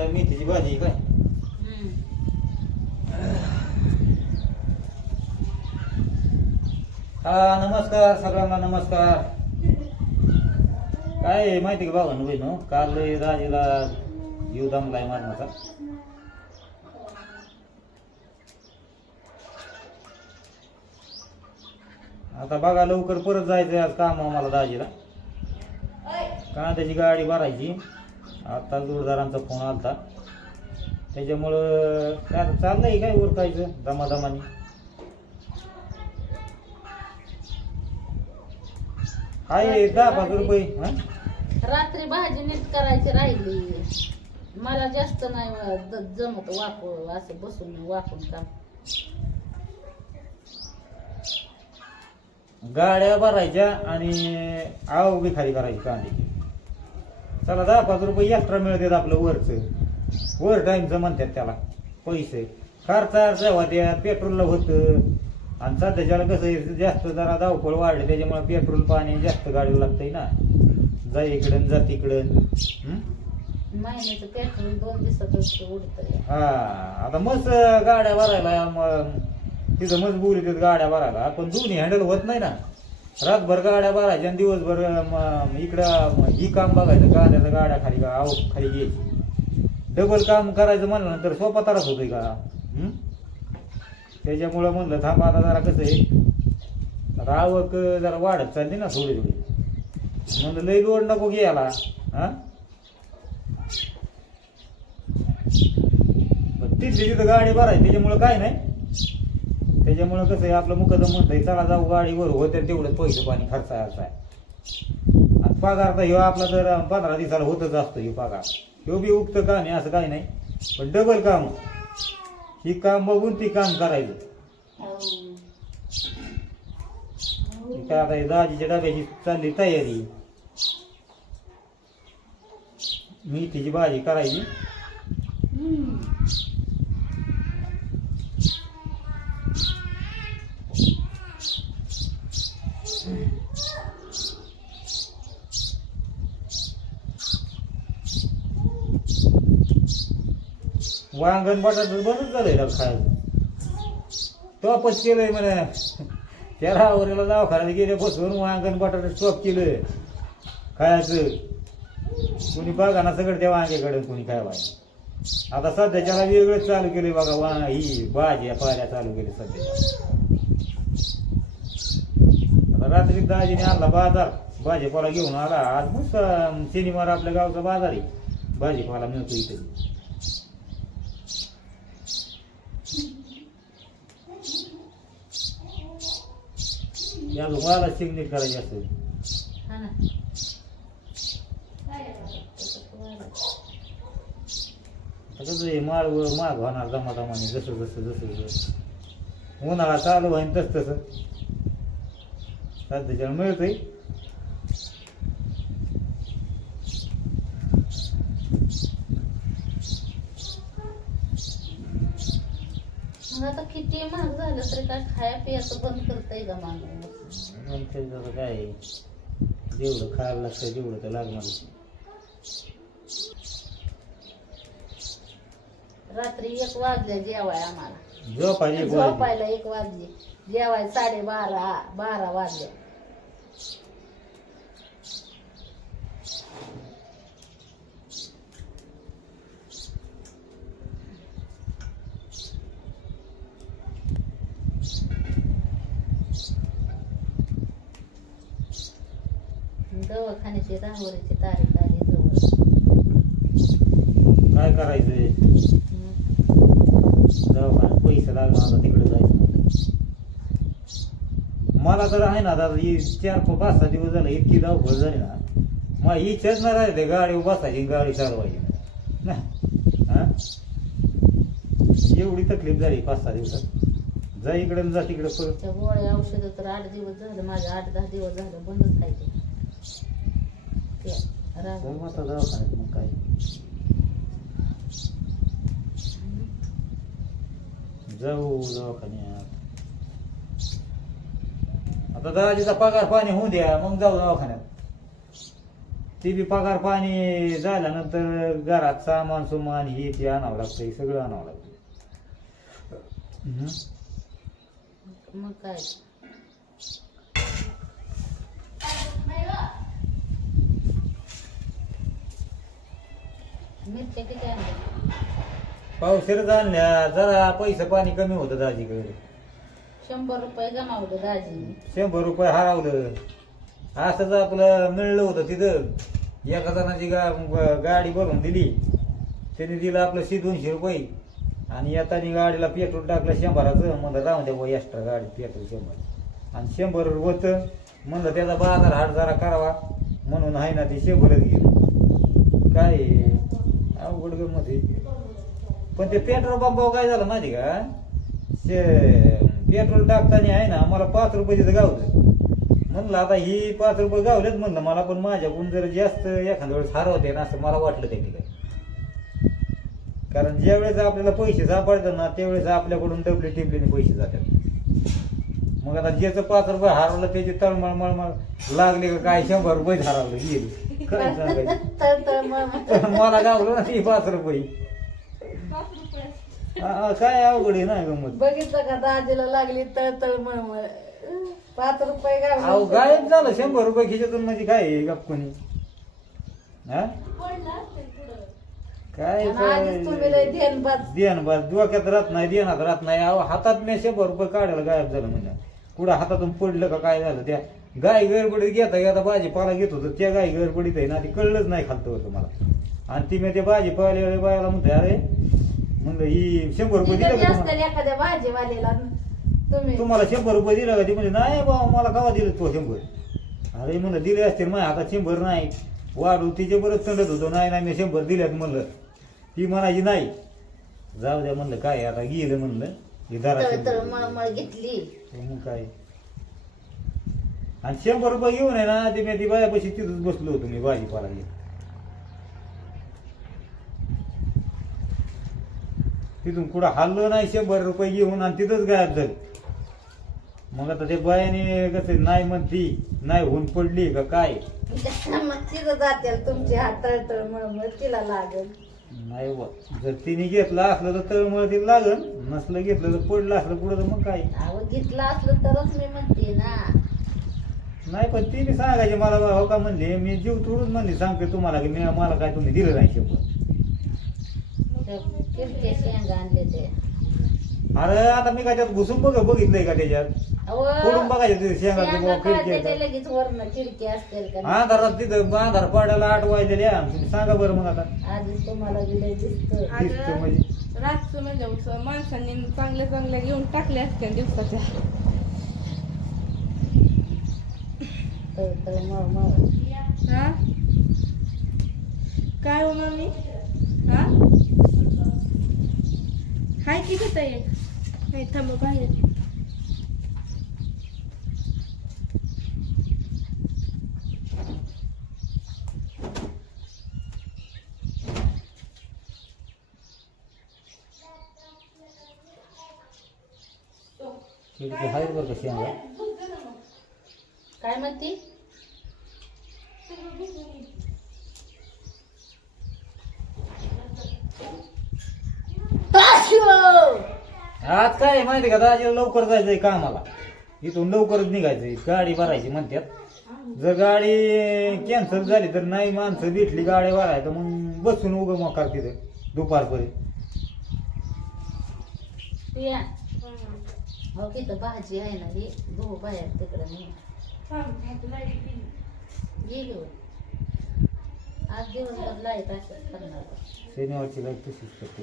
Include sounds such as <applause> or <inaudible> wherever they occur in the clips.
काय मेथीची भाजी काय. हा नमस्कार सगळ्यांना नमस्कार. काय आहे माहिती का बाबा बहिण? काल राजीला जीव दमलाय मारण्याचा आता बघा लवकर परत जायचंय आज काम आम्हाला दाजीला. कांद्याची गाडी भरायची. आता जोरदारांचा फोन आलता. त्याच्यामुळं काय चाललंय काय उरकायचं दमादमानी? आहे दहा पाच रुपये हं? रात्री भाजी नीट करायची राहिली. मला जास्त नाही जमत वाकू असं बसून वाकून काम. गाड्या भरायच्या आणि आव बी खाली करायची कांद्याची चला दहा पाच रुपये एक्स्ट्रा मिळतात आपलं वरचं. वर टाईमचं म्हणतात त्याला पैसे. खर्चा जेव्हा द्या पेट्रोलला होतं आणि सध्याच्याला कसं जास्त जरा धावपळ वाढली त्याच्यामुळे पेट्रोल पाणी जास्त गाडीला लागतंय ना. जा इकडं जा तिकडं. हं? महिन्याचं पेट्रोल दोन दिवसातच उडत. हा आता मस्त गाड्या भरायला तिथं बोलतात गाड्या भरायला पण दोन्ही हँडल होत नाही ना. रातभर गाड्या भरायच्या आणि दिवसभर म- इकडं ही काम बघायचं गाड्याचं गाड्या खाली का आवक खाली घ्यायची. डबल काम करायचं म्हणलं तर सोपा त्रास होतोय का? हं? त्याच्यामुळं म्हणलं थांबा आता जरा कसं आहे आता आवक जरा वाढत चालली ना थोडी थोडी. म्हणलं लई लोड नको घ्यायला हा? पण तिथली तिथं गाडी भरायची त्याच्यामुळं काय नाही. त्याच्यामुळं कसं आहे आपलं मुकदम म्हणतंय चला जाऊ गाडीवर होते तेवढंच पैसे पाणी खर्च आहे आणि पगार तर ह्यो आपला जर पंधरा दिवसाला होतच असतो ह्यो पगार. ह्यो बी उक्त का नाही असं काही नाही. पण डबल काम. ही काम बघून ती काम करायचं. काय आता हे दाजीच्या डब्याची चालली तयारी. मेथीची भाजी करायची. वांगण बटाटा बंदच झालंय त्याला खायचं टॉपच केलंय म्हणे. त्या रावरीला दवाखान्यात गेले बसून वांगण बटाटा चॉप केलंय. खायचं. कुणी बघा ना सगळं त्या वांग्याकडे कुणी काय वाय आता सध्याच्याला वेगळंच चालू केले बघा वा ही भाज्या पाल्या चालू केली सध्या. आता रात्री दाजीने आणला बाजार. भाजीपाला घेऊन आला. आज मस्त शनिवार आपल्या गावचा बाजार आहे. भाजीपाला मिळतो इथे. या मला सिग्नेट करायची असेल. हा ना. आता? कसं आहे? माळ माग होणार जमा जमाने जसं जसं जसं जसं. उन्हाळा चालू होईन तस तसं. सध्याच्या मिळतंय. किती महाग झालं तरी काय खाया पियाचं बंद करताय का माणूस. जरा काय आहे, जेवढं खायला लागतं जेवढं तर लागणार रात्री एक वाजले जेवाय आम्हाला. झोपायची झोपायला एक वाजले. जेवाय साडे बारा बारा वाजले. दवाखान्याची तारीख आली जवळ. काय करायचंय. दवाखान्यात पैसे लागणार आता तिकडे जायचं. मला तर आहे ना दादा चार पाच सहा दिवस झाले इतकी धावपळ झाली ना. मग इच्छाच नाही राहते गाडी बसायची गाडी चालवायची. ना? हा? एवढी तकलीफ झाली पाच सहा दिवसात. जा इकडे न जा तिकडे परत गोळ्या औषध तर आठ दिवस झालं माझे आठ दहा दिवस झालं बंदच खायचे दवाखान्यात मग काय जाऊ दवाखान्यात आता दाजीचा पगार पाणी होऊ द्या मग जाऊ दवाखान्यात. ती बी पगार पाणी झाल्यानंतर घरात सामान सुमान हे ते आणावं लागतं हे सगळं आणावं लागतं. मग काय? मिरच्या किती आणल्या? पावसाळ्यात आणल्या. जरा पैसे पाणी कमी होतं दाजीकडे. शंभर रुपये गमावले दाजीने शंभर रुपये हरवलं. असंच आपलं मिळलं होतं तिथं. एका जणाची गा ग- गाडी भरून दिली. त्याने दिलं आपलं शी दोनशे रुपये. आणि येताना गाडीला पेट्रोल टाकलं शंभराचं. म्हणलं राहून द्या बुवा एक्स्ट्रा गाडी पेट्रोल शंभर. आणि शंभर होतं म्हणलं त्याचा बाजार हाट जरा करावा. म्हणून आहे ना ते शंभरच गेलं. काय? अवघड पण ते पेट्रोल पंपावर काय झालं माहिती का? ते पेट्रोल टाकताना आहे ना मला पाच रुपये तिथं गावलं. म्हणलं आता ही पाच रुपये गावलेच म्हणलं मला पण माझ्याकडून जर जास्त एखाद्या वेळेस हरवते ना असं मला वाटलं त्या ठिकाणी. कारण ज्या वेळेस आपल्याला पैसे सापडतात ना त्यावेळेस आपल्याकडून डबले टिबलेने पैसे जातात. मग आता ज्याचं पाच रुपये हरवलं त्याची तळमळ मळमळ लागले का काय? शंभर रुपये हरवलं गेली. काय सांगायचं? तर मला गावलं ना ती पाच रुपये. हा, काय अवघड आहे ना गमत बघितलं का? दाजीला लागली तळतळ मळमळ पाच रुपये अहो गाव गायब झालं शंभर रुपये खिशातून म्हणजे काय आहे गप्पणी हा काय आधीच तुम्ही लय देण बस डोक्यात राहत नाही देण्यात राहत नाही. अहो हातात मी शंभर रुपये काढायला गायब झालं म्हणजे कुठं हातातून पडलं का काय झालं? त्या गाय गडबडीत घेता घेता भाजीपाला घेत होतं. त्या गाय गडबडीत आहे ना ती कळलंच नाही खालतं होतं मला. आणि ती मी ते भाजीपाले बायाला म्हणते अरे म्हणलं ही शंभर रुपये दिलं का जास्त तुम्हाला? एखाद्या भाजीवाल्याला. तुम्ही तुम्हाला शंभर रुपये दिलं का? ती म्हणजे नाही बाबा मला कवा दिलं तो शंभर? अरे म्हणलं दिले असतील माझ्या हातात शंभर नाही. वाढू तिचे बरंच तंडत होतो. नाही नाही मी शंभर दिल्यात म्हणलं. ती म्हणायची नाही. जाऊ द्या म्हणलं काय आता? गेलं म्हणलं. हे धरा तळतळ शंभर. मळमळ घेतली. मग काय? आणि शंभर रुपये घेऊन आहे ना ते मी ती बायापाशी तिथंच बसलो होतो मी भाजीपाला घेऊन तिथून कुठं हल्लो नाही शंभर रुपये घेऊन आणि तिथंच गायब झालं. मग आता ते बायाने कसं नाही म्हणती नाही होऊन पडली का काय? <laughs> मग तिथं जातील तुमची हात तळतळ म्हणून तिला लागेल. नाही बा जर तिने घेतलं असलं तर तळमळ तिला लागल नसलं घेतलं तर पडलं असलं पुढं तर मग काय? अहो घेतलं असलं तरच मी म्हणते ना. नाही पण तिने सांगायचे मला बा, हो का म्हणले मी जीव तोडून म्हणले सांगते तुम्हाला की मी मला काय तुम्ही दिलं नाही किरके शेंगा आणले ते? अरे आता मी काय त्यात घुसून बघ बघितलंय का त्याच्यात? फोडून बघायचं ते शेंगाचे बुवा खिडकी. लगेच असतील का? तिथं अंधार पाडायला आठ वाजलेल्या तुम्ही सांगा बरं मग आता. आधीच तुम्हाला दिलंय दिसतं दिसतं म्हणजे. रातचं म्हणजे माणसांनी चांगल्या चांगल्या घेऊन टाकल्या असत्या दिवसाच्या. हा? काय हो मामी? हा? हाय की घेता एक नाही थांब बाहेर खिडकी आहे बरं का शेंगा काय म्हणती आज काय आहे माहिती का? दाजीला लवकर जायचंय कामाला. इथून लवकरच निघायचंय. गाडी भरायची म्हणतात. जर गाडी कॅन्सल झाली तर नाही माणसं भेटली गाडी भराय तर मग बसून उगं मकार तिथे दुपारपर्यंत. हो तिथं भाजी आहे ना ती गहू बाहेर तिकडं नाही. गेली होय. आज दिवसभर लाइट असं करणार शनिवारची लाइट तशीच करते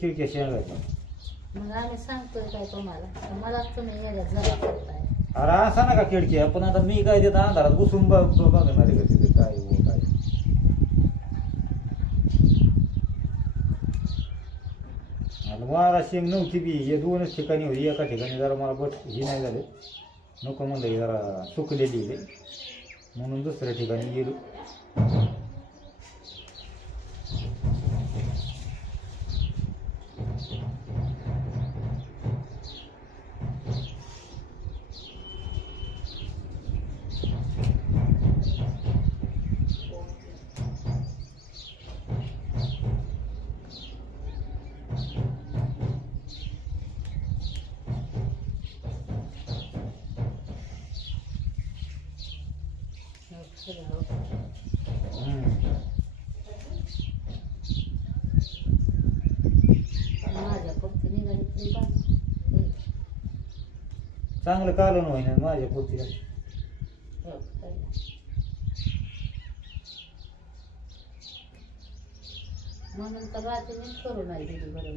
खिडक्या शेंगा आहेत. मग आम्ही सांगतोय काय तुम्हाला? मलाच तुम्ही याच्यात जरा करताय? अरे असा नका खिडकी पण आता मी काय देत अंधारात घुसून ब- ब- बघणार आहे का तिथे काय हो काय आणि मला शेंग नव्हती बी हे दोनच ठिकाणी होती एका ठिकाणी जरा मला बट ही नाही झालं. नको म्हणलं ही जरा सुकलेली आहे. म्हणून दुसऱ्या ठिकाणी गेलो हम्म. माझ्या फक्त निघाली तरी बास. चांगलं कालन होईना माझ्या पुढची काय. म्हणून तर रात्रीनेच करू नाही दिली बरं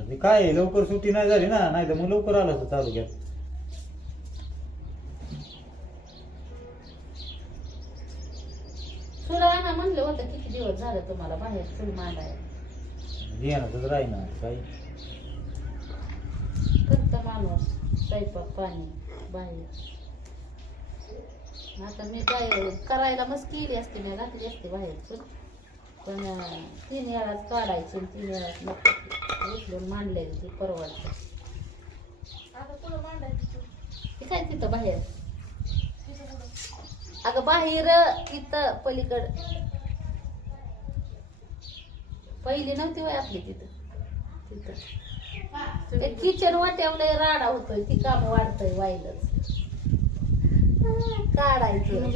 ते काय आहे, लवकर सुट्टी नाही झाली ना नाही तर मग लवकर आलं असतं तालुक्यात. तुला ना म्हणलं होतं किती दिवस झालं तुम्हाला बाहेर चूल मांडाय ध्यानातच राहीना काही करत माणूस स्वयंपाक पाणी बाहेर. आता मी काय करायला मस्त केली असते मी घातली असते बाहेर पण अं, तीन वेळाच काढायची तीन वेळाच नको. उचलून मांडले ती परवडतं. आता पुढं मांडायचं ते काय तिथं बाहेर? अगं बाहेर तिथं पलीकड. पहिली नव्हती वय आपली तिथं. तिथं. ते किचन वाट्यावलंय राडा होतोय ती काम वाढतंय वाईलच काढायचं.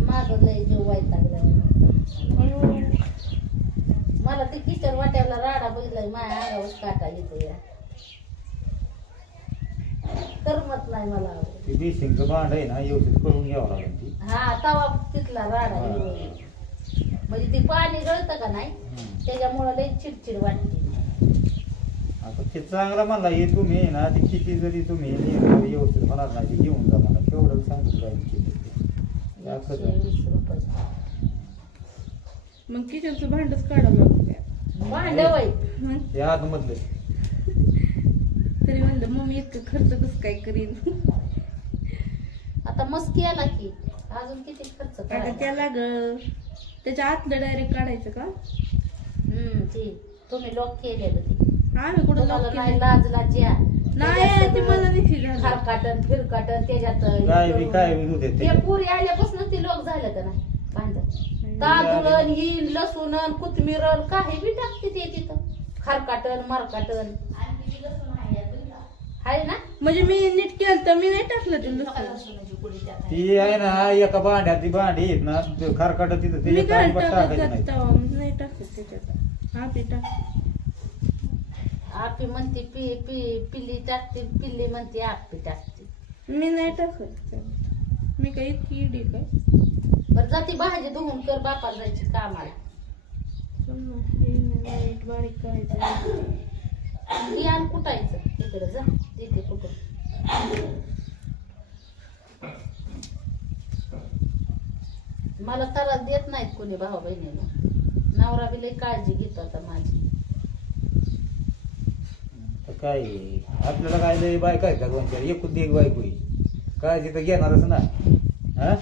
माझं लय जीव वैतागलाय. मला ते किचन वाट्यावला राडा बघितलाय माझ्या अंगावर काटा येतो या करमत नाही मला. ते देशिंगचं भांड आहे ना व्यवस्थित करून घ्यावं लागेल ती. हा तवा तिथला राडा हा. म्हणजे ते पाणी गळतं का नाही. त्याच्यामुळं लई चिडचिड वाटते. आता ते चांगलं म्हणला हे तुम्ही आहे ना ते किती जरी तुम्ही हे व्यवस्थित होणार नाही ते घेऊन जा मला केवढं सांगितलं पाहिजे किती रुपये. मग किचनचं भांडच काढावं लागतं त्या. भांड वय मग ते आतमधलं. तरी म्हणलं मम्मी इतकं खर्च कसं काय करीन? आता मस्त केला की अजून किती खर्च आता करायचा? त्याला ग त्याच्या आतलं डायरेक्ट काढायचं का? हम्म ती तुम्ही लॉक केलेलं ते. आम्ही कुठं तुम्हाला लॉक नाही केलं लाज लाज्या नाही ते मला नाही झालं खारकाटन फिरकाटन त्याच्यात काय बी काय बी होते ते ते पुरी आल्यापासून ती लोक झालं का नाही? भांडण तांदूळ येईल लसूण कोथमीर काही बी टाकते ते तिथं. खारकाटन मारकाटन. आहे ना? म्हणजे मी नीट केलं तर मी नाही टाकलं ते लसूण. ती आहे ना एका भांड्यात ती भांडी आहेत ना खारकाट तिथं मी त्याच्यात काय अजिबात टाकत टाकायचं नाही. नाही टाकत त्याच्यात. हा ते टाकते आपी म्हणते पि पि पिल्ली टाकते पिल्ली म्हणते आपी टाकते. मी नाही टाकत. मी काय इतकी इडी काय? बरं जाती भाजी धुवून कर बापाला जायची कामाला. नीट बारीक करायचं. आण कुटायचं. तिकडे जा तिथे कुठं. मला त्रास देत नाहीत कोणी भाऊ बहिणीला. नवरा बी लई काळजी घेतो आता माझी. तर काय आहे? आपल्याला काय लय बायका आहेत का दोन चार? एकूण एक बायको आहे. काळजी तर घेणारच ना? हा?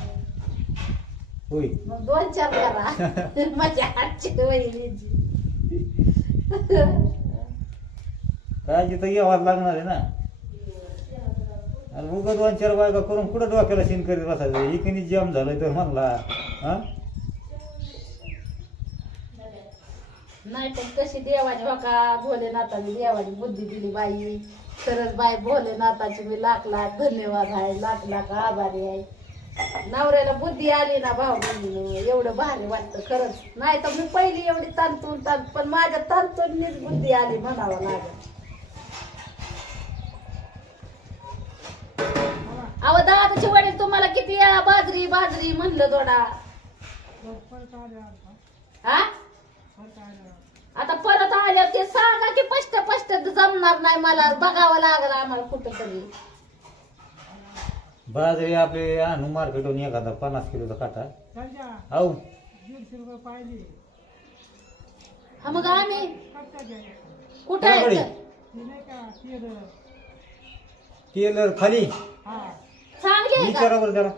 होय. मग दोन चार करा. <laughs> माझ्या हातची वहिनीची. काळजी तर घ्यावाच लागणार आहे ना? आणि उगा दोन चार बायका करून कुठं डोक्याला शिन करीत बसायचं? एकीने जाम झालं तर म्हणला हा? नाही पण कशी देवाने बघा भोलेनाथाने देवाने बुद्धी दिली बाई. खरंच बाई भोलेनाथाची मी लाख लाख धन्यवाद आहे लाख लाख आभारी आहे. नवऱ्याला बुद्धी आली ना भाऊ एवढं भारी वाटतं खरंच. नाही तर मी पहिली एवढी तांतून तांत पण माझ्या तांतूननीच बुद्धी आली म्हणावं लागत अहो दादाचे वडील तुम्हाला किती वेळा बाजरी बाजरी म्हणलं थोडा हा? आता परत आल्या ते सांगा की स्पष्ट स्पष्ट जमणार नाही मला बघावं लागलं आम्हाला कुठं तरी बाजरी आपले आणू मार्केटून एखादा पन्नास किलोचा काटा. हो हा मग आम्ही कुठे टेलर खाली. चांगली आहे का? विचारा बरं त्याला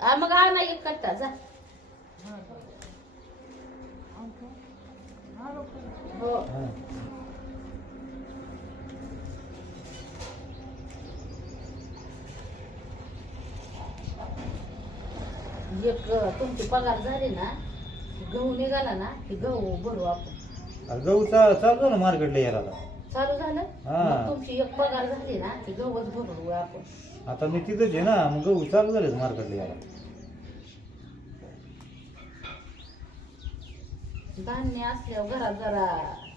हा, मग आणा एक कट्टा जा. हा. एक तुमची पगार झाली ना गहू निघाला ना की गहू भरू आपण गहू चा- चालतो ना मार्केटला यायला आता. चालू झालं हा. मग तुमची एक पगार झाली ना की गहूच भरू आपण आता मी तिथंच आहे ना मग गहू चालू झालेच मार्केटला यायला धान्य असल्यावर घरात जरा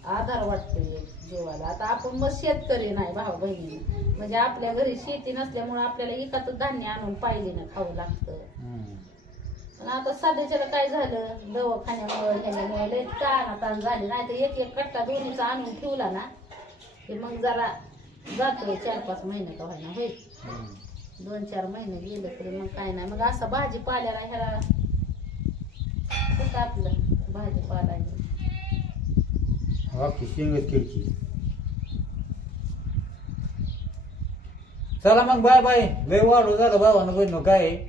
आधार वाटते जीवाला. आता आपण मग शेतकरी नाही भाऊ बहिणी. म्हणजे आपल्या घरी शेती नसल्यामुळे आपल्याला एकाच धान्य आणून पाहिजे ना खाऊ लागतं. पण आता सध्याच्याला काय झालं? दवाखान्यामुळे ह्याच्यामुळे लय ताण ताण झाले. नाही तर एक एक कट्टा दोन्हीचा आणून ठेवला ना की मग जरा जातो चार पाच महिने का व्हायना होईल दोन चार महिने गेले तरी मग काय नाही. मग असं भाजीपाल्याला ह्याला कुठं आपलं? भाजीपाला आहे. अख्खी खिडकी चला मग बाय बाय लय वाढू झालं भावानं बहिण काय आहे?